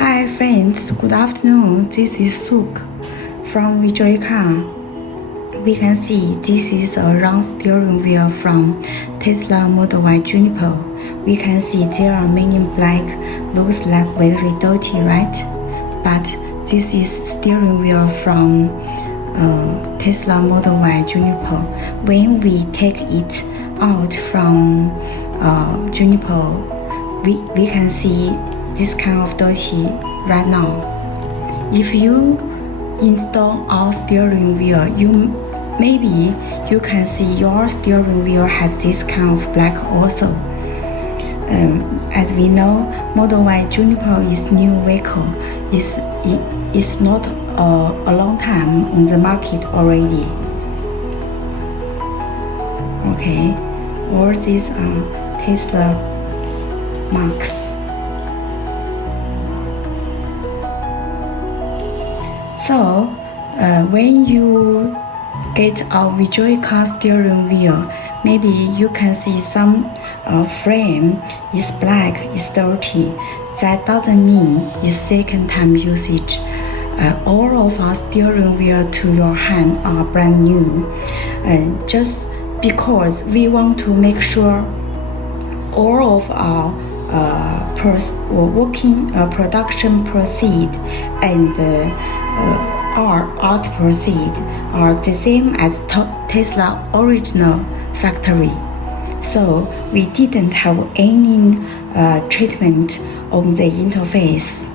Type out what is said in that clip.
Hi friends, good afternoon. This is Suk from VJOYCAR. We can see this is a round steering wheel from Tesla Model Y Juniper. We can see there are many black, looks like very dirty, right? But this is steering wheel from Tesla Model Y Juniper. When we take it out from Juniper, we can see this kind of dirty right now. If you install our steering wheel, maybe you can see your steering wheel has this kind of black also. As we know, Model Y Juniper is new vehicle. It's not a long time on the market already. Okay, all these are Tesla marks. So, when you get a VJOYCAR steering wheel, maybe you can see some frame is black, is dirty. That doesn't mean it's second time usage. All of our steering wheel to your hand are brand new. Just because we want to make sure all of our production proceed and our art proceed are the same as Tesla original factory. So we didn't have any treatment on the interface.